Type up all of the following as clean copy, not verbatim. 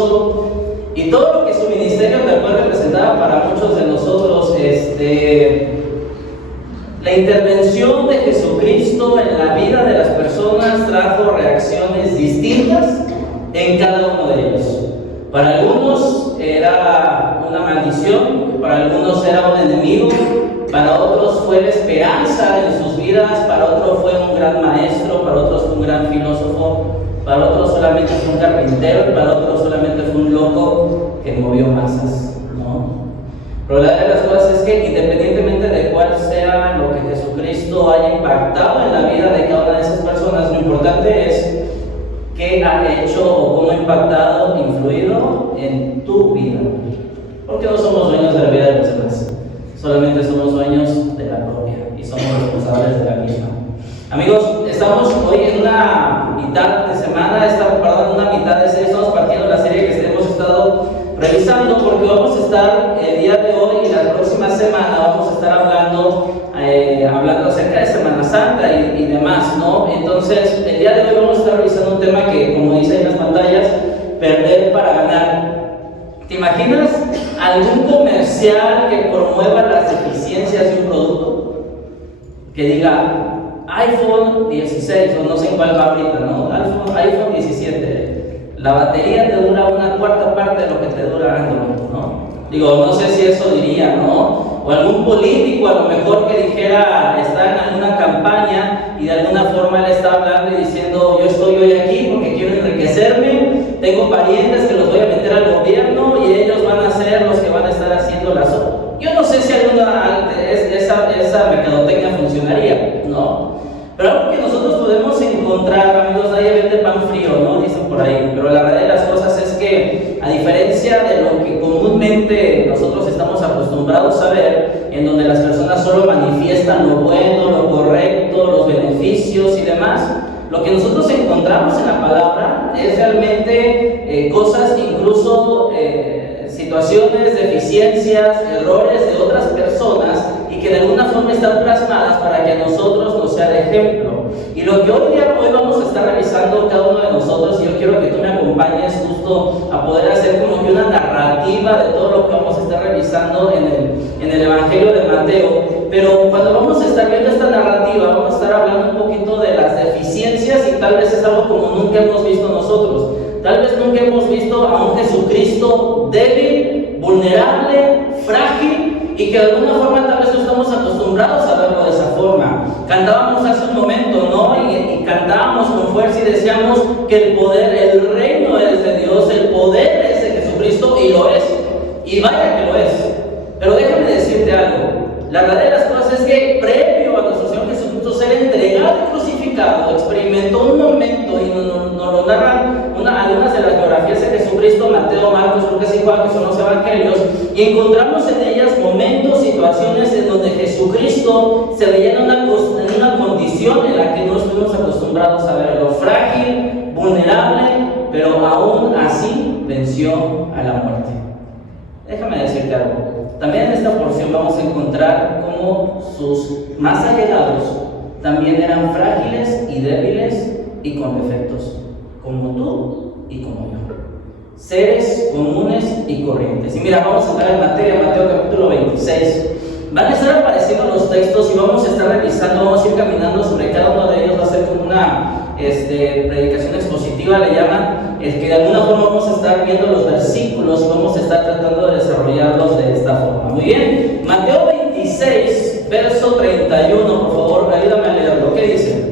puso y todo lo que su ministerio tal cual representaba para muchos de nosotros. La intervención de Jesucristo en la vida de las personas trajo reacciones distintas en cada uno de ellos. Para algunos era una maldición, para algunos era un enemigo, para otros fue la esperanza en sus vidas, para otros fue un gran maestro, para otros fue un gran filósofo, para otros solamente fue un carpintero y para otros solamente fue un loco que movió masas, ¿no? Pero la de las cosas es que independientemente de cuál sea lo que Jesucristo haya impactado en la vida de cada una de esas personas, lo importante es qué ha hecho o cómo ha impactado, influido en tu vida. Porque no somos dueños de la vida de los demás, solamente somos dueños de la propia y somos responsables de la misma. Amigos, estamos hoy en una mitad de semana, una mitad de serie, estamos partiendo la serie que hemos estado revisando, porque vamos a estar el día de hoy y la próxima semana vamos a estar hablando acerca de Semana Santa y demás, ¿no? Entonces, el día de hoy vamos a estar revisando un tema que, como dice en las pantallas, perder para ganar. ¿Te imaginas algún comercial que promueva las deficiencias de un producto? Que diga iPhone 16, o no sé en cuál va ahorita, ¿no? iPhone 17. La batería te dura una cuarta parte de lo que te dura Android, ¿no? Digo, no sé si eso diría, ¿no? O algún político a lo mejor que dijera, está en alguna campaña y de alguna forma le está hablando y diciendo, yo estoy hoy aquí porque quiero enriquecerme, tengo parientes que los voy a meter al gobierno y ellos van a ser los que van a estar haciendo las obras. Yo no sé si esa mercadotecnia funcionaría, ¿no? Pero algo que nosotros podemos encontrar, amigos, nadie vende pan frío, ¿no? Dicen por ahí. Pero la verdad de las cosas es que, a diferencia de lo que comúnmente nosotros estamos acostumbrados a ver, en donde las personas solo manifiestan lo bueno, lo correcto, los beneficios y demás, lo que nosotros encontramos en la palabra es realmente cosas, incluso situaciones, deficiencias, errores de otras personas y que de alguna forma están plasmadas para que a nosotros nos sea de ejemplo. Y lo que hoy vamos a estar revisando cada uno de nosotros, y yo quiero que tú me acompañes justo a poder hacer como que una narrativa de todo lo que vamos a estar revisando en el Evangelio de Mateo. Pero cuando vamos a estar viendo esta narrativa, vamos a estar hablando un poquito de las deficiencias y tal vez es algo como nunca hemos visto nosotros. Tal vez nunca hemos visto a un Jesucristo débil, vulnerable, frágil y que de alguna forma tal vez no estamos acostumbrados a verlo de esa forma. Cantábamos hace un momento, ¿no? Y cantábamos con fuerza y decíamos que el poder, el reino es de Dios, el poder es de Jesucristo y lo es. Y vaya que lo es. Pero déjame decirte algo. La verdad de las cosas es que previo a nuestro Señor Jesucristo ser entregado y crucificado, experimentó un momento y nos lo narran algunas de las biografías de Jesucristo, Mateo, Marcos, Lucas y Juan, que son los evangelios, y encontramos en ellas momentos, situaciones en donde Jesucristo se veía en una condición en la que no estuvimos acostumbrados a verlo, frágil, vulnerable, pero aún así venció a la muerte. Déjame decirte algo. También en esta porción vamos a encontrar cómo sus más allegados también eran frágiles y débiles y con defectos, como tú y como yo. Seres comunes y corrientes. Y mira, vamos a entrar en Mateo capítulo 26. Van a estar apareciendo los textos y vamos a estar revisando, vamos a ir caminando sobre cada uno de ellos. Va a ser como una predicación expositiva, le llaman, que de alguna forma vamos a estar viendo los versículos y vamos a estar tratando de desarrollarlos de esta forma. Muy bien, Mateo 26, verso 31, por favor, ayúdame a leerlo. ¿Qué dice?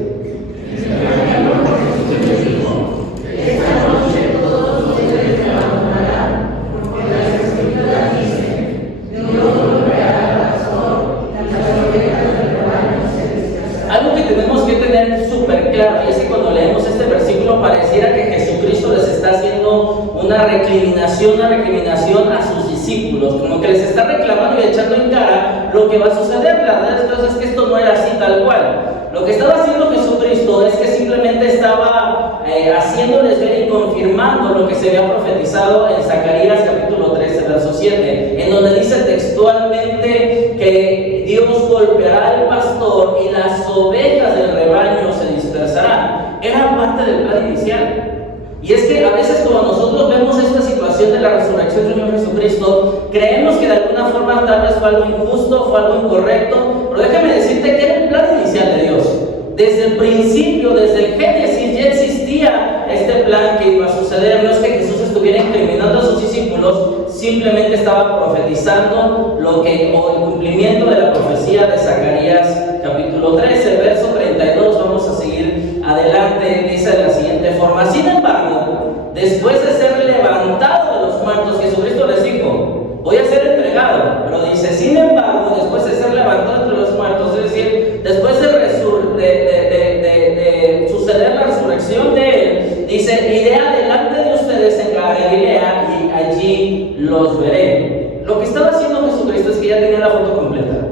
Algo que tenemos que tener súper claro y es que cuando leemos este versículo pareciera que Jesucristo les está haciendo una recriminación a sus discípulos, como que les está reclamando y echando en cara lo que va a suceder. La verdad es que esto no era así tal cual. Lo que estaba haciendo Jesucristo es que simplemente estaba haciéndoles ver y confirmando lo que se había profetizado en Zacarías capítulo 13, verso 7, en donde dice textualmente que Dios golpeará al pastor y las ovejas del rebaño se dispersarán. Era parte del plan inicial. Y es que a veces cuando nosotros vemos esta situación de la resurrección del Señor Jesucristo, creemos que de alguna forma tal vez fue algo injusto, fue algo incorrecto, pero déjame decirte que era el plan inicial de Dios. Desde el principio, desde el Génesis, ya existía este plan que iba a suceder. No es que Jesús estuviera incriminando a sus discípulos, simplemente estaba profetizando o el cumplimiento de la profecía de Zacarías capítulo 13, verso 32. Vamos a seguir adelante, dice de la siguiente forma: sin embargo, después de ser levantado de los muertos, Jesucristo les dijo: voy a ser entregado. Pero dice, sin embargo, después de ser levantado entre los muertos, es decir, después de suceder la resurrección de él, dice: iré adelante de ustedes en Galilea y allí los veré. Lo que estaba haciendo Jesucristo es que ya tenía la foto completa,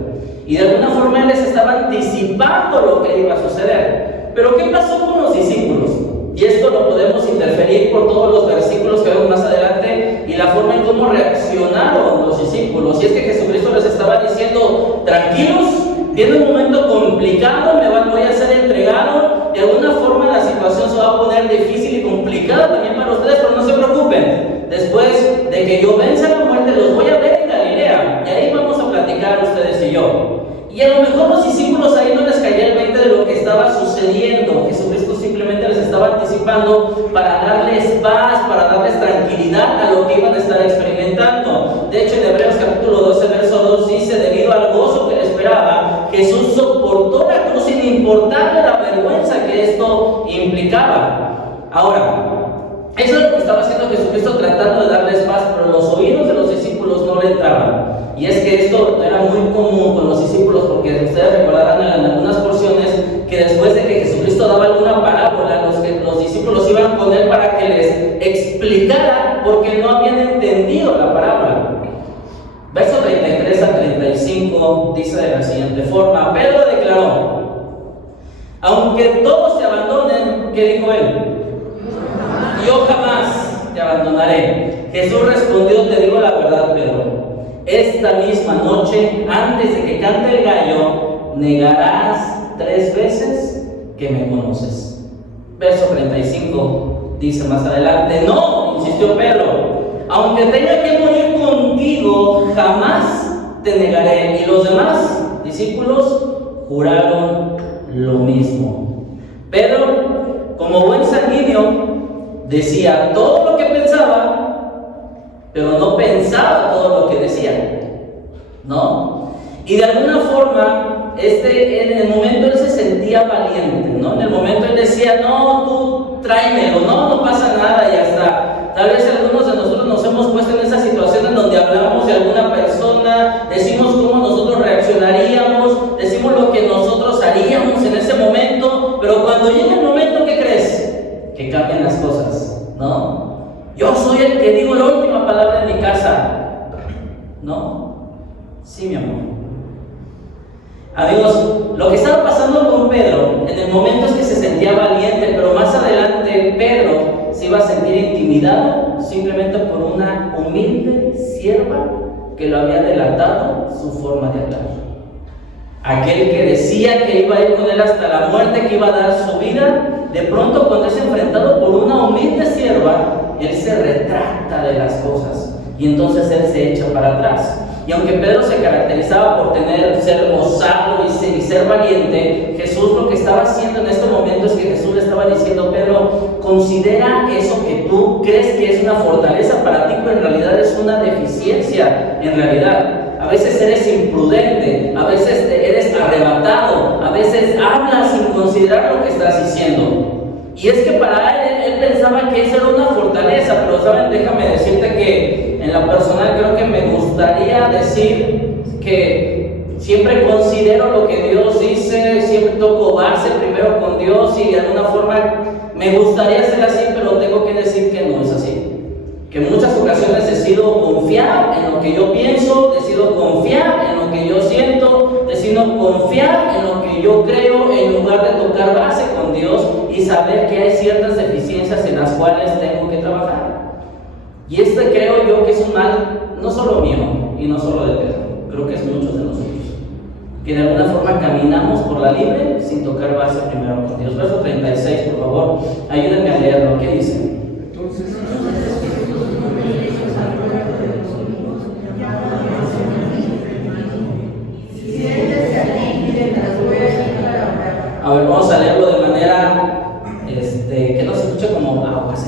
y de alguna forma él les estaba anticipando lo que iba a suceder. Pero ¿qué pasó con los discípulos? Y esto lo podemos interferir por todos los versículos que vemos más adelante y la forma en cómo reaccionaron los discípulos. Y es que Jesucristo les estaba diciendo: tranquilos, viene un momento complicado, voy a ser entregado. De alguna forma la situación se va a poner difícil y complicada también para ustedes, pero no se preocupen. Después de que yo venza la muerte, los voy a ver en Galilea, y ahí vamos a platicar ustedes y yo. Y a lo mejor los discípulos ahí no les caía el 20 de lo que estaba sucediendo. Jesucristo simplemente les estaba anticipando para darles paz, para darles tranquilidad a lo que iban a estar experimentando. De hecho, en Hebreos capítulo 12, verso 2 dice: debido al gozo que le esperaba, Jesús soportó la cruz sin importarle la vergüenza que esto implicaba. Ahora, eso es lo que estaba haciendo Jesucristo, tratando de darles paz, pero los oídos de los discípulos no le entraban. Y es que esto era muy común con los discípulos, porque ustedes recordarán en algunas porciones que después de que Jesucristo daba alguna parábola, los discípulos iban con él para que les explicara, porque no habían entendido la parábola. Verso 33 a 35 dice de la siguiente forma: Pedro declaró: aunque todos te abandonen, ¿qué dijo él? Yo jamás te abandonaré. Jesús respondió: te digo la verdad, Pedro, esta misma noche, antes de que cante el gallo, negarás 3 veces que me conoces. Verso 35 dice más adelante: no, insistió Pedro, aunque tenga que morir contigo, jamás te negaré. Y los demás discípulos juraron lo mismo. Pedro, como buen sanguíneo, decía todo lo que pensaba, pero no pensaba todo lo que decía, ¿no? Y de alguna forma, en el momento él se sentía valiente, ¿no? En el momento él decía: no, tú tráemelo, no pasa nada, y hasta tal vez algunos de nosotros nos hemos puesto en esa situación en donde hablamos de alguna persona, decimos cómo nosotros reaccionaríamos, decimos lo que nosotros haríamos en ese momento, pero cuando llega el momento, ¿qué crees? Que cambian las cosas, ¿no? Yo soy el que digo la última palabra en mi casa, ¿no? Sí, mi amor. Amigos, lo que estaba pasando con Pedro en el momento es que se sentía valiente, pero más adelante Pedro se iba a sentir intimidado simplemente por una humilde sierva que lo había delatado su forma de hablar. Aquel que decía que iba a ir con él hasta la muerte, que iba a dar su vida, de pronto cuando es enfrentado por una humilde sierva, él se retracta de las cosas y entonces él se echa para atrás. Y aunque Pedro se caracterizaba por ser osado y ser valiente, Jesús lo que estaba haciendo en este momento es que Jesús le estaba diciendo: Pedro, considera eso que tú crees que es una fortaleza para ti, pero en realidad es una deficiencia en realidad. A veces eres imprudente, a veces eres arrebatado, a veces hablas sin considerar lo que estás diciendo. Y es que para él pensaba que eso era una fortaleza, pero saben, déjame decirte que en lo personal creo que me gustaría decir que siempre considero lo que Dios dice, siempre toco base primero con Dios, y de alguna forma me gustaría ser así, pero tengo que decir que no es así. Que en muchas ocasiones decido confiar en lo que yo pienso, decido confiar en lo que yo siento, decido confiar en lo que yo creo, en lugar de tocar base con Dios y saber que hay ciertas deficiencias en las cuales tengo que trabajar. Y creo yo que es un mal, no solo mío y no solo de Pedro, creo que es muchos de nosotros, que de alguna forma caminamos por la libre sin tocar base primero con Dios. Verso 36, por favor, ayúdenme a leer lo que dice.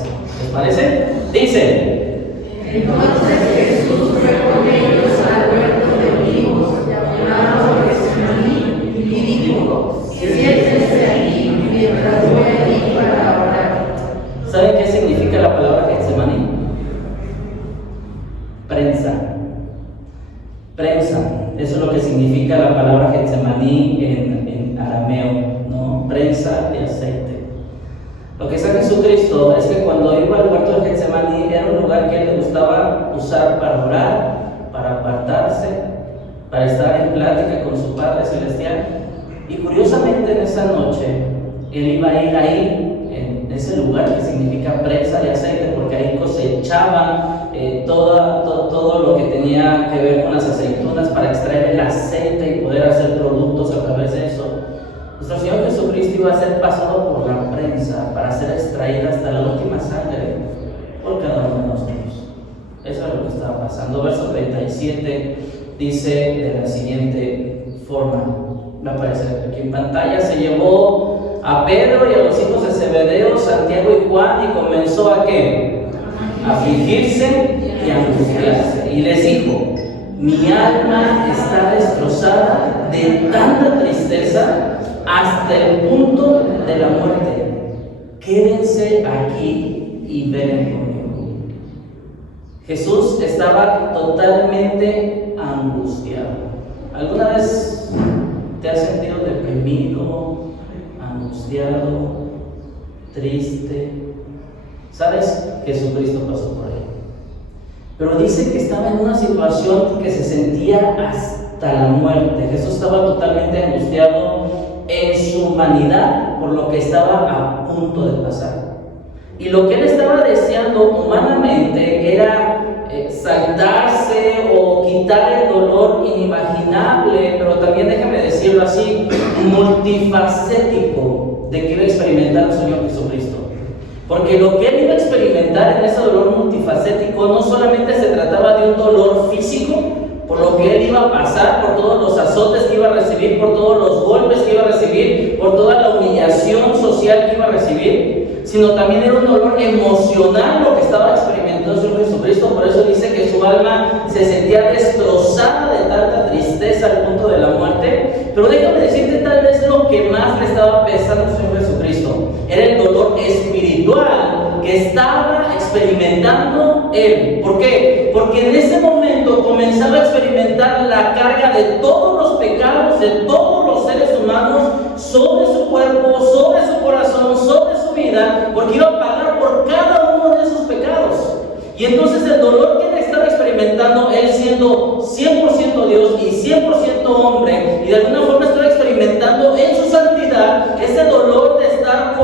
parece? ¿Les parece? Dice: Entonces Jesús fue con ellos al huerto de Olivos, llamado Getsemaní, y dijo: siéntense aquí mientras voy allí para orar. ¿Saben qué significa la palabra Getsemaní? Prensa. Prensa. Eso es lo que significa la palabra Getsemaní en arameo, ¿no? Prensa de aceite. Lo que sabe Jesucristo es que cuando iba al huerto de Getsemaní era un lugar que a él le gustaba usar para orar, para apartarse, para estar en plática con su Padre Celestial. Y curiosamente en esa noche él iba a ir ahí, en ese lugar que significa prensa de aceite, porque ahí cosechaban todo lo que tenía que ver con las aceitunas para extraer el aceite y poder hacer productos a través de eso. Nuestro Señor Jesucristo iba a ser pasado por la prensa para ser extraída hasta la última sangre por cada uno de nosotros. Eso es lo que estaba pasando. Verso 37 dice de la siguiente forma, me aparece aquí en pantalla: se llevó a Pedro y a los hijos de Zebedeo, Santiago y Juan, y comenzó a ¿qué? A afligirse y a angustiarse, y les dijo: mi alma está destrozada de tanta tristeza hasta el punto de la muerte. Quédense aquí y velen conmigo. Jesús estaba totalmente angustiado. ¿Alguna vez te has sentido deprimido, angustiado, triste? ¿Sabes? Jesucristo pasó por ahí. Pero dice que estaba en una situación que se sentía hasta la muerte. Jesús estaba totalmente angustiado en su humanidad por lo que estaba a punto de pasar. Y lo que él estaba deseando humanamente era saltarse o quitar el dolor inimaginable, pero también, déjame decirlo así, multifacético de que iba a experimentar el Señor Jesucristo. Porque lo que él iba a experimentar en ese dolor multifacético no solamente se trataba de un dolor físico, por lo que él iba a pasar, por todos los azotes que iba a recibir, por todos los golpes que iba a recibir, por toda la humillación social que iba a recibir, sino también era un dolor emocional lo que estaba experimentando el Señor Jesucristo. Por eso dice que su alma se sentía destrozada de tanta tristeza al punto de la muerte. Pero déjame decirte, tal vez lo que más le estaba pesando al Señor Jesucristo era el dolor espiritual que estaba experimentando él. ¿Por qué? Porque en ese momento comenzaba a experimentar la carga de todos los pecados de todos los seres humanos sobre su cuerpo, sobre su corazón, sobre su vida, porque iba a pagar por cada uno de esos pecados. Y entonces el dolor que él estaba experimentando, él siendo 100% Dios y 100% hombre, y de alguna forma estaba experimentando en su santidad ese dolor de estar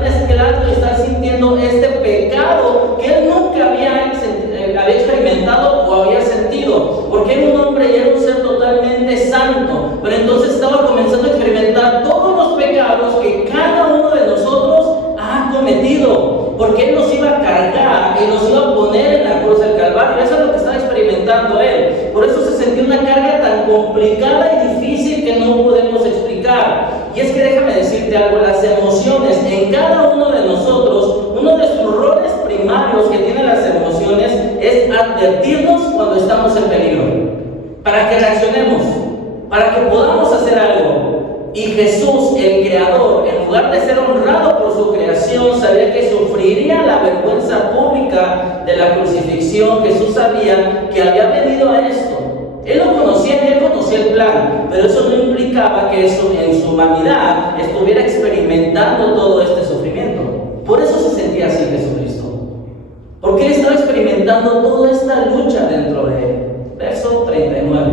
mezclando y estar sintiendo este pecado que él nunca había experimentado o había sentido, porque era un hombre y era un ser totalmente santo, pero entonces estaba comenzando a experimentar todos los pecados que cada uno de nosotros ha cometido, porque él los iba a cargar y los iba a poner en la cruz del Calvario. Eso es lo que estaba experimentando él. Por eso se sentía una carga tan complicada y difícil que no podemos explicar. Y es que déjame decirte algo: las emociones en cada uno de nosotros, uno de sus roles primarios que tienen las emociones es advertirnos cuando estamos en peligro, para que reaccionemos, para que podamos hacer algo. Y Jesús, el Creador, en lugar de ser honrado por su creación, sabía que sufriría la vergüenza pública de la crucifixión. Jesús sabía que había venido a esto. Él lo conocía y él conocía el plan, pero eso no implicaba que eso, en su humanidad, estuviera experimentando todo este sufrimiento. Por eso se sentía así Jesucristo, porque él estaba experimentando toda esta lucha dentro de él. Verso 39.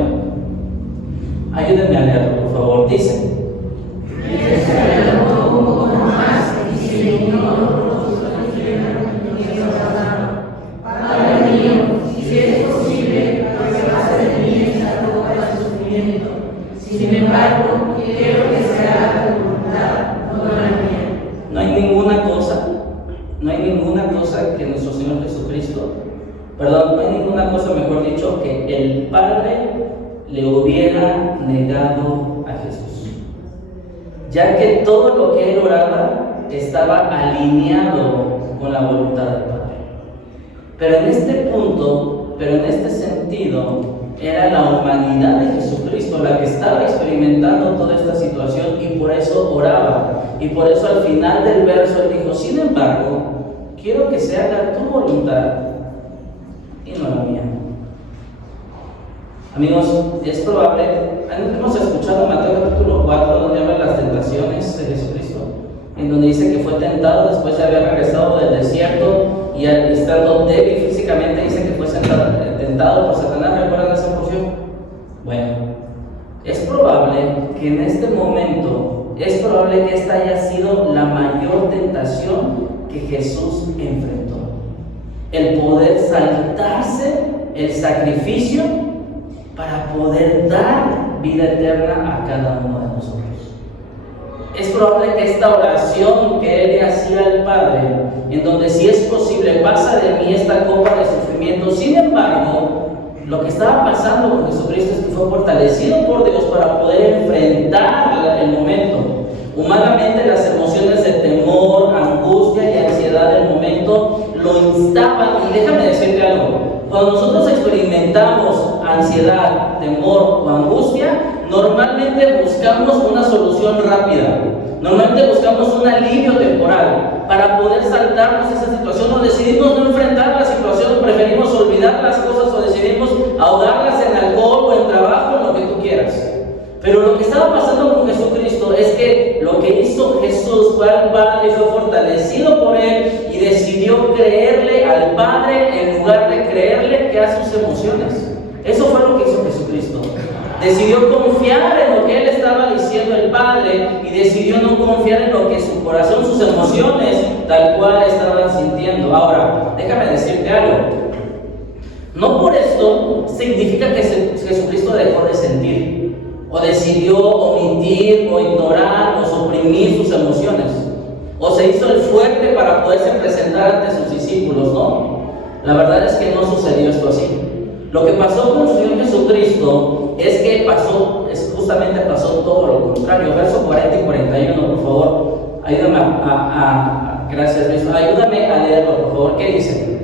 Ayúdenme a leerlo, por favor. Dice: Padre mío, si es posible, pasa de mí esta copa de sufrimiento. Sin embargo, quiero que sea tu voluntad, no la mía. No hay ninguna cosa que nuestro Señor Jesucristo, no hay ninguna cosa, mejor dicho, que el Padre le hubiera negado a Jesús, ya que todo lo que él oraba estaba alineado con la voluntad del Padre. Pero en este punto, pero en este sentido, era la humanidad de Jesucristo la que estaba experimentando toda esta situación y por eso oraba. Y por eso al final del verso él dijo: sin embargo, quiero que se haga tu voluntad y no la mía. Amigos, es probable, hemos escuchado Mateo capítulo 4, donde habla de las tentaciones de Jesucristo, en donde dice que fue tentado después de haber regresado del desierto y estando débil físicamente, dice que fue tentado por Satanás. ¿Recuerdan esa porción? Bueno, es probable que en este momento, es probable que esta haya sido la mayor tentación que Jesús enfrentó. El poder saltarse el sacrificio para poder dar vida eterna a cada uno de nosotros. Es probable que esta oración que él le hacía al Padre, en donde si es posible, pasa de mí esta copa de sufrimiento, sin embargo, lo que estaba pasando con Jesucristo es que fue fortalecido por Dios para poder enfrentar el momento. Humanamente las emociones de temor, angustia y ansiedad del momento lo instaban. Y déjame decirte algo: cuando nosotros experimentamos ansiedad, temor o angustia, normalmente buscamos una solución rápida. Normalmente buscamos un alivio temporal para poder saltarnos esa situación, o decidimos no enfrentar la situación, o preferimos olvidar las cosas, o decidimos ahogarlas en alcohol o en trabajo, en lo que tú quieras. Pero lo que estaba pasando con Jesucristo es que lo que hizo Jesús fue al Padre, fue fortalecido por Él y decidió creerle al Padre en lugar de creerle que a sus emociones. Eso fue lo que hizo Jesucristo. Decidió confiar en lo que Él estaba diciendo el Padre y decidió no confiar en lo que su corazón, sus emociones, tal cual estaban sintiendo. Ahora, déjame decirte algo. No por esto significa que Jesucristo dejó de sentir, o decidió omitir, o ignorar, o suprimir sus emociones, o se hizo el fuerte para poderse presentar ante sus discípulos. No, la verdad es que no sucedió esto así. Lo que pasó con el Señor Jesucristo es que justamente pasó todo lo contrario. Verso 40 y 41, por favor. Ayúdame gracias, Luis. Ayúdame a leerlo, por favor. ¿Qué dice?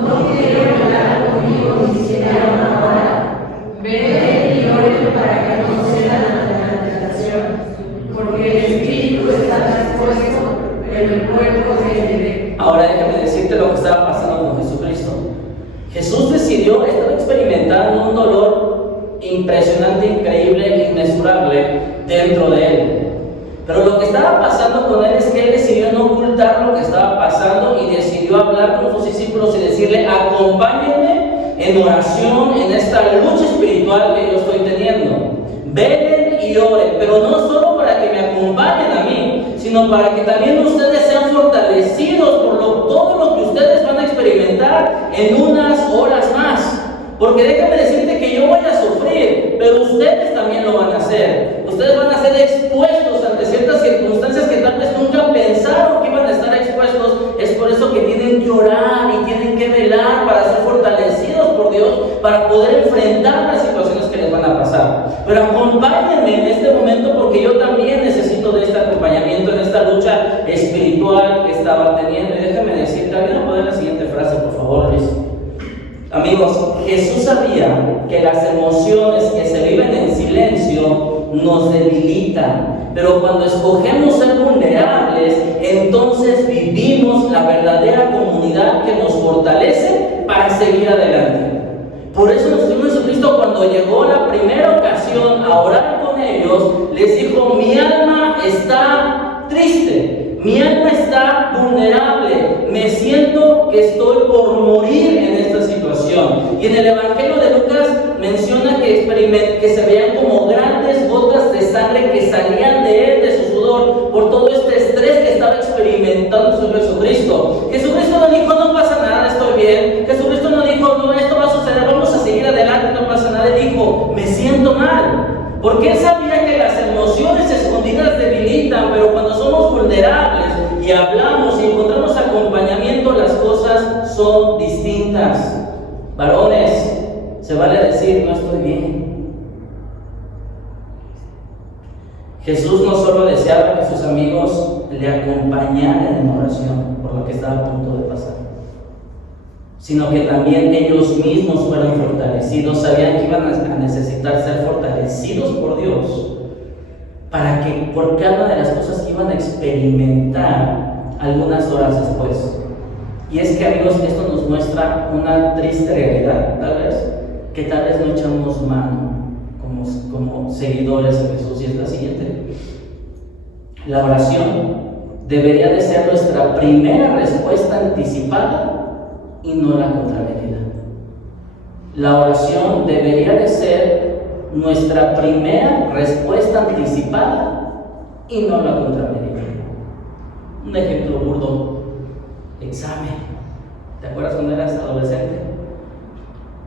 No quiero hablar conmigo ni siquiera una hora. Ve y ore para que no cedan ante la tentación, porque el espíritu está dispuesto, pero el cuerpo es débil. Ahora déjame decirte lo que estaba pasando con Jesucristo. Jesús estaba experimentando un dolor impresionante, increíble, inmesurable dentro de él. Pero lo que estaba pasando con él es que él decidió no ocultar lo que estaba pasando y decidió hablar con sus discípulos y decirle: acompáñenme en oración en esta lucha espiritual que yo estoy teniendo. Velen y oren, pero no solo para que me acompañen a mí, sino para que también ustedes sean fortalecidos por todo lo que ustedes van a experimentar en unas horas más. Porque déjame decirte que yo voy a sufrir, pero ustedes también lo van a hacer. Ustedes van a ser expuestos ante ciertas circunstancias que tal vez nunca pensaron que iban a estar expuestos. Es por eso que tienen que orar y tienen que velar para ser fortalecidos por Dios, para poder enfrentar las situaciones que les van a pasar. Pero acompáñenme en este momento, porque yo también necesito de este acompañamiento en esta lucha espiritual que estaba teniendo. Y déjame decirte, ¿alguien me puede dar la siguiente frase, por favor, Luis? Amigos, Jesús sabía que las emociones que se viven en silencio nos debilitan, pero cuando escogemos ser vulnerables, entonces vivimos la verdadera comunidad que nos fortalece para seguir adelante. Por eso nuestro Señor Jesucristo, cuando llegó la primera ocasión a orar con ellos, les dijo: mi alma está triste, mi alma está vulnerable, me siento que estoy por morir en esta situación. Y en el Evangelio de Lucas menciona que se veían como grandes gotas de sangre que salían de él, de su sudor, por todo este estrés que estaba experimentando su Jesucristo. Jesucristo no dijo: no pasa nada, estoy bien. Jesucristo no dijo: no, esto va a suceder, vamos a seguir adelante, no pasa nada. Él dijo: me siento mal. Porque él sabía que las emociones escondidas debilitan, pero cuando somos vulnerables y hablamos y encontramos acompañamiento, las cosas son distintas. Varones, se vale decir: no estoy bien. Jesús no solo deseaba que sus amigos le acompañaran en oración por lo que estaba a punto de pasar, sino que también ellos mismos fueran fortalecidos. Sabían que iban a necesitar ser fortalecidos por Dios para que por cada una de las cosas que iban a experimentar algunas horas después. Y es que, amigos, esto nos muestra una triste realidad, que tal vez no echamos mano como seguidores de Jesús, y es la siguiente: la oración debería de ser nuestra primera respuesta anticipada y no la contramedida. La oración debería de ser nuestra primera respuesta anticipada y no la contramedida. Un ejemplo burdo: examen. ¿Te acuerdas cuando eras adolescente?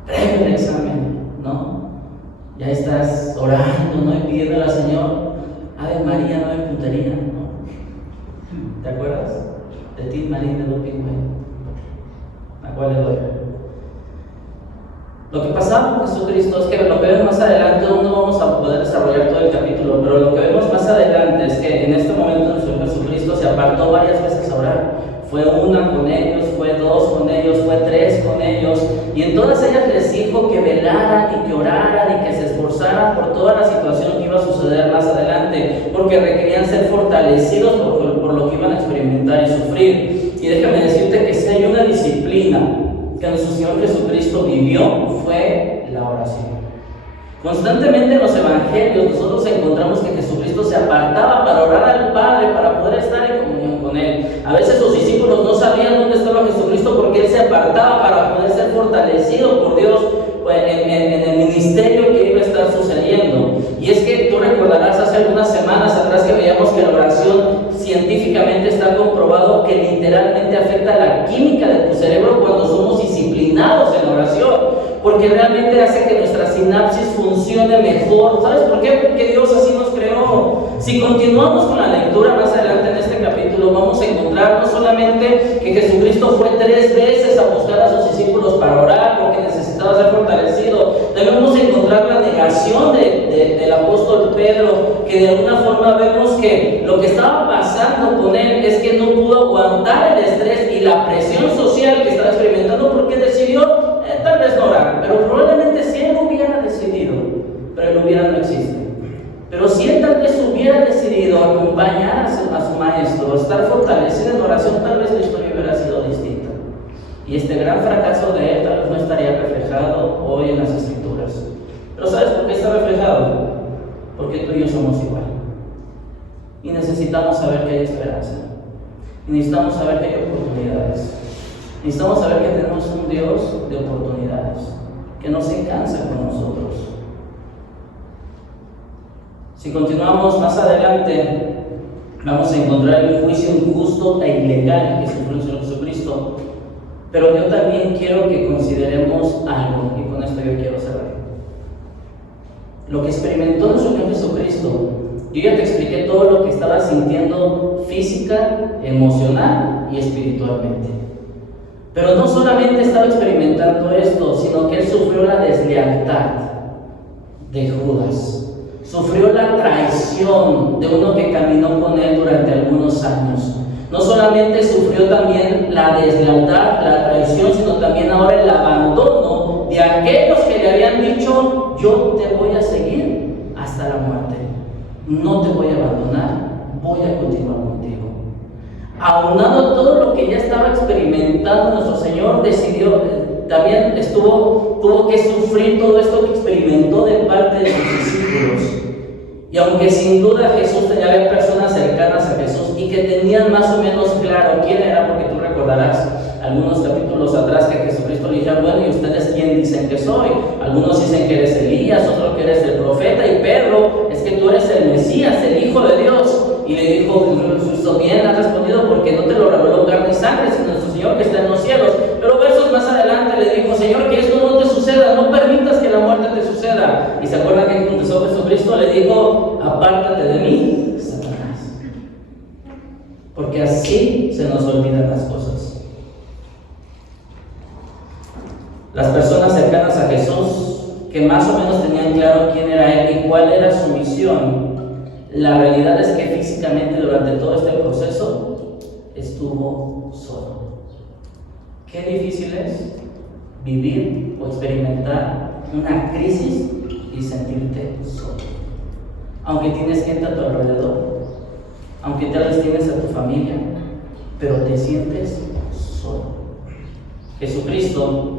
Previo al examen, ¿no? Ya estás orando, ¿no? Y pidiéndole al Señor, Ave María, no hay puntería, ¿no? ¿Te acuerdas? De ti, María, de lo pingüe. ¿A cuál le doy? Lo que pasaba con Jesucristo es que lo que vemos más adelante, no vamos a poder desarrollar todo el capítulo, pero lo que vemos más adelante es que en este momento nuestro Jesucristo se apartó varias veces a orar. Fue una con ellos, fue dos con ellos, fue tres con ellos, y en todas ellas les dijo que velaran y que oraran y que se esforzaran por toda la situación que iba a suceder más adelante, porque requerían ser fortalecidos por lo que iban a experimentar y sufrir. Y déjame decirte que si hay una disciplina que nuestro Señor Jesucristo vivió, fue la oración. Constantemente en los evangelios nosotros encontramos que Jesucristo se apartaba para orar al Padre, para poder estar en comunión con Él. A veces sus discípulos no sabían dónde estaba Jesucristo porque Él se apartaba para poder ser fortalecido por Dios en el ministerio que iba a estar sucediendo. Y es que tú recordarás hace algunas semanas atrás que veíamos que la oración científicamente está comprobado que literalmente afecta la química de tu cerebro cuando somos disciplinados en la oración, porque realmente hace que nuestra sinapsis funcione mejor. ¿Sabes por qué? Porque Dios así nos creó. Si continuamos con la lectura más adelante en este capítulo, vamos a encontrar no solamente que Jesucristo fue 3 veces a buscar a sus discípulos para orar porque necesitaba ser fortalecido, debemos encontrar la negación del apóstol Pedro, que de alguna forma vemos que lo que estaba pasando con él es que no pudo aguantar el estrés y la presión social que estaba experimentando, porque decidió tal vez no orar, pero probablemente si él hubiera decidido, pero el hubiera no existe. Pero si él tal vez hubiera decidido acompañar a su maestro, estar fortalecido en oración, tal vez la historia hubiera sido distinta. Y este gran fracaso de él tal vez no estaría reflejado hoy en las Escrituras. Pero ¿sabes por qué está reflejado? Porque tú y yo somos igual. Y necesitamos saber que hay esperanza. Y necesitamos saber que hay oportunidades. Necesitamos saber que tenemos un Dios de oportunidades, que no se cansa con nosotros. Si continuamos más adelante, vamos a encontrar el juicio injusto e ilegal que sufrió el Señor Jesucristo. Pero yo también quiero que consideremos algo, y con esto yo quiero cerrar. Lo que experimentó nuestro Señor Jesucristo, yo ya te expliqué todo lo que estaba sintiendo física, emocional y espiritualmente. Pero no solamente estaba experimentando esto, sino que él sufrió la deslealtad de Judas. Sufrió la traición de uno que caminó con él durante algunos años. No solamente sufrió también la deslealtad, la traición, sino también ahora el abandono de aquellos que le habían dicho: yo te voy a seguir hasta la muerte. No te voy a abandonar, voy a continuar contigo. Aunado a todo lo que ya estaba experimentando, nuestro Señor decidió, también tuvo que sufrir todo esto que experimentó de parte de sus discípulos. Y aunque sin duda Jesús tenía personas cercanas a Jesús y que tenían más o menos claro quién era, porque tú recordarás algunos capítulos atrás que Jesucristo le dijo: bueno, ¿y ustedes quién dicen que soy? Algunos dicen que eres Elías, otros que eres el profeta, y Pedro, es que tú eres el Mesías, el Hijo de Dios. Y le dijo Jesús: bien, has respondido, porque no te lo reveló carne y sangre, sino nuestro Señor que está en los cielos. Pero versos más adelante le dijo: Señor, que esto no te suceda, no permitas que la muerte te suceda. Y se acuerdan que contestó Jesucristo, le dijo: apártate de mí, Satanás. Porque así se nos olvidan las cosas. Las personas cercanas a Jesús, que más o menos tenían claro quién era Él y cuál era su misión, La realidad es que físicamente durante todo este proceso estuvo solo. Qué difícil es vivir o experimentar una crisis y sentirte solo. Aunque tienes gente a tu alrededor, aunque tal vez tienes a tu familia, pero te sientes solo. Jesucristo,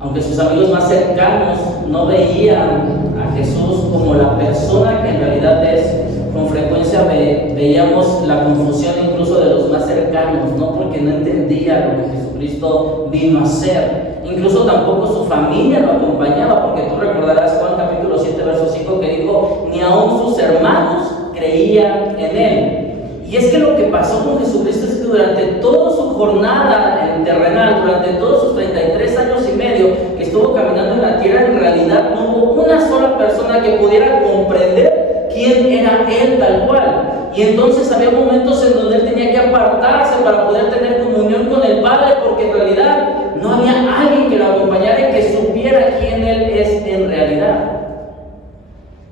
aunque sus amigos más cercanos no veían a Jesús como la persona que en realidad es, con frecuencia veíamos la confusión incluso de los más cercanos, no porque no entendía lo que Jesucristo vino a hacer. Incluso tampoco su familia lo acompañaba, porque tú recordarás Juan capítulo 7, verso 5, que dijo, ni aun sus hermanos creían en él. Y es que lo que pasó con Jesucristo es que durante toda su jornada terrenal, durante todos sus 33 años y medio que estuvo caminando en la tierra, en realidad no hubo una sola persona que pudiera comprender quién era él tal cual. Y entonces había momentos en donde él tenía que apartarse para poder tener comunión con el Padre, porque en realidad no había alguien que lo acompañara y que supiera quién él es en realidad.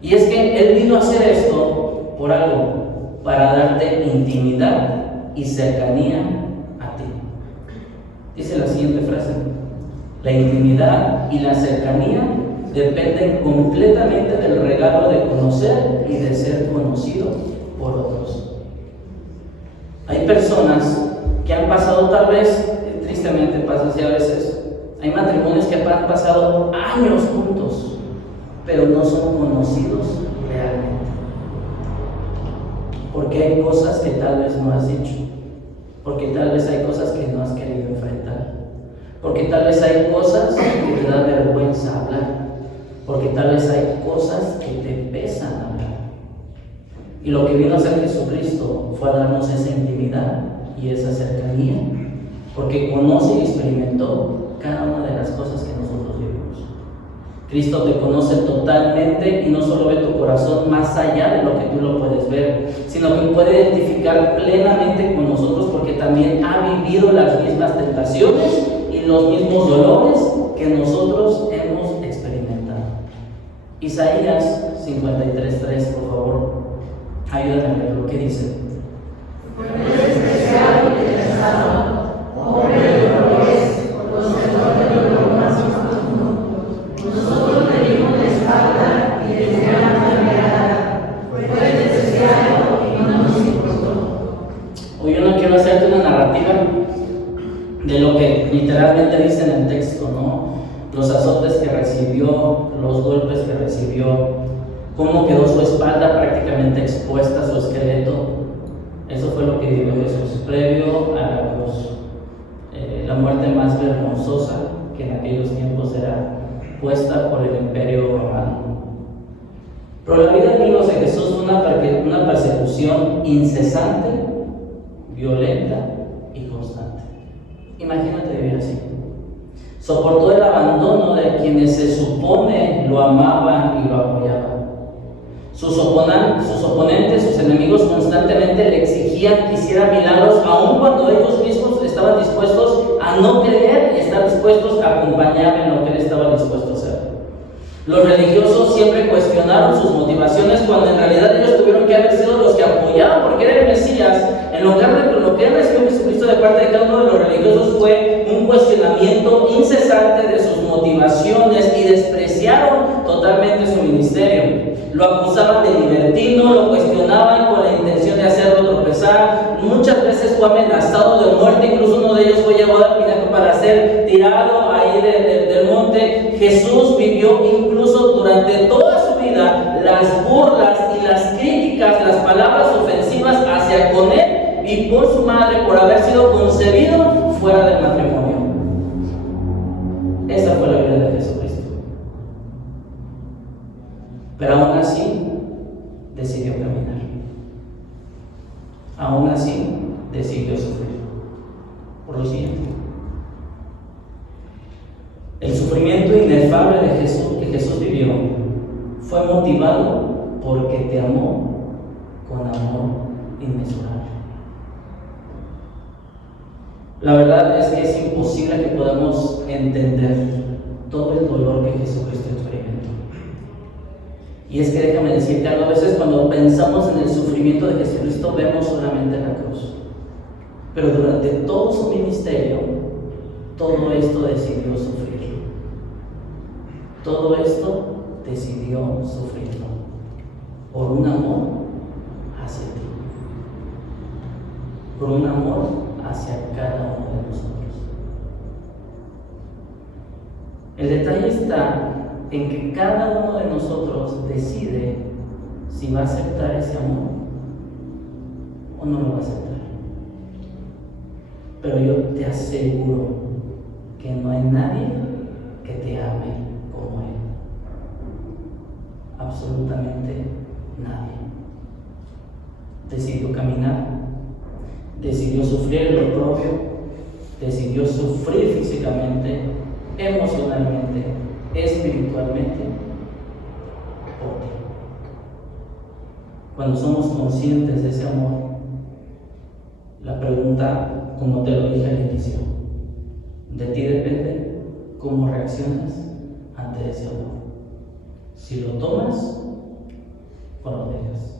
Y es que él vino a hacer esto por algo, para darte intimidad y cercanía a ti. Dice la siguiente frase: la intimidad y la cercanía dependen completamente del regalo de conocer y de ser conocido por otros. Hay personas que han pasado, tal vez, tristemente pasa así a veces, hay matrimonios que han pasado años juntos, pero no son conocidos realmente. Porque hay cosas que tal vez no has dicho, porque tal vez hay cosas que no has querido enfrentar, porque tal vez hay cosas que te da vergüenza hablar, porque tal vez hay cosas que te pesan hablar. Y lo que vino a hacer Jesucristo fue a darnos esa intimidad y esa cercanía, porque conoce y experimentó cada una de las cosas que nosotros vivimos. Cristo te conoce totalmente y no solo ve tu corazón más allá de lo que tú lo puedes ver, sino que puede identificar plenamente con nosotros, porque también ha vivido las mismas tentaciones y los mismos dolores que nosotros hemos experimentado. Isaías 53:3, por favor, ayúdame a ver lo que dice. Hoy yo no quiero hacerte una narrativa de lo que literalmente dice en el texto, ¿no? Los azotes que recibió, los golpes que recibió, cómo quedó su espalda prácticamente expuesta, su esqueleto. Eso fue lo que vivió Jesús previo a la cruz. La muerte más vergonzosa que en aquellos tiempos era puesta por el Imperio Romano. Pero la vida, amigos, de Jesús fue una persecución incesante, violenta y constante. Imagínate vivir así. Soportó el abandono de quienes se supone lo amaban y lo apoyaban. Sus oponentes, sus enemigos constantemente le exigían que hiciera milagros, aun cuando ellos mismos estaban dispuestos a no creer y estar dispuestos a acompañarle en lo que él estaba dispuesto a hacer. Los religiosos siempre cuestionaron sus motivaciones, cuando en realidad ellos tuvieron que haber sido los que apoyaban porque era el Mesías. En lugar de lo que recibió Jesucristo de parte de cada uno de los religiosos fue un cuestionamiento incesante de sus motivaciones, y despreciaron totalmente su ministerio. Lo acusaban de libertino, lo cuestionaban con la intención de hacerlo tropezar. Muchas veces fue amenazado de muerte, incluso uno de ellos fue llevado al pináculo para ser tirado ahí del monte. Jesús vivió incluso durante toda su vida las burlas y las críticas, las palabras ofensivas hacia con él y por su madre por haber sido concebido fuera del matrimonio. Esa fue la vida de Jesucristo. Pero aún así decidió caminar. Aún así decidió sufrir. Por lo siguiente: el sufrimiento inefable de Jesús, que Jesús vivió, fue motivado porque te amó con amor inmesurable. La verdad es que es imposible que podamos entender todo el dolor que Jesucristo experimentó. Y es que déjame decirte algo, a veces cuando pensamos en el sufrimiento de Jesucristo vemos solamente la cruz. Pero durante todo su ministerio, todo esto decidió sufrirlo. Todo esto decidió sufrirlo por un amor hacia ti, por un amor hacia cada uno de nosotros. El detalle está en que cada uno de nosotros decide si va a aceptar ese amor o no lo va a aceptar. Pero yo te aseguro que no hay nadie que te ame como Él. Absolutamente nadie. Decidió caminar, decidió sufrir el oprobio, decidió sufrir físicamente, emocionalmente, espiritualmente por ti. Cuando somos conscientes de ese amor, la pregunta, como te lo dije al inicio, de ti depende cómo reaccionas ante ese amor. Si lo tomas o lo dejas.